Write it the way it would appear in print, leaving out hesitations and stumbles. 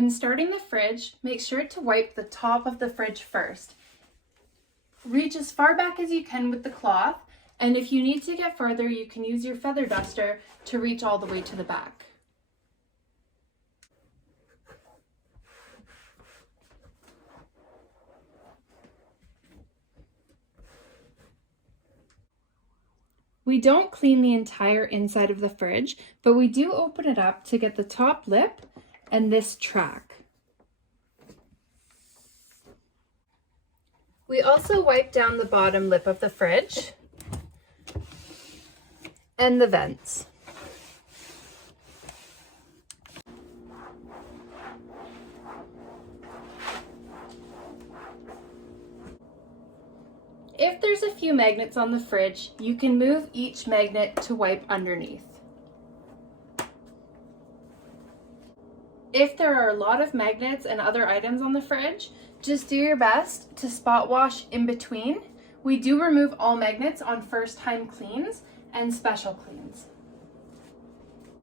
When starting the fridge, make sure to wipe the top of the fridge first. Reach as far back as you can with the cloth, and if you need to get further, you can use your feather duster to reach all the way to the back. We don't clean the entire inside of the fridge, but we do open it up to get the top lip and this track. We also wipe down the bottom lip of the fridge and the vents. If there's a few magnets on the fridge, you can move each magnet to wipe underneath. If there are a lot of magnets and other items on the fridge, just do your best to spot wash in between. We do remove all magnets on first time cleans and special cleans.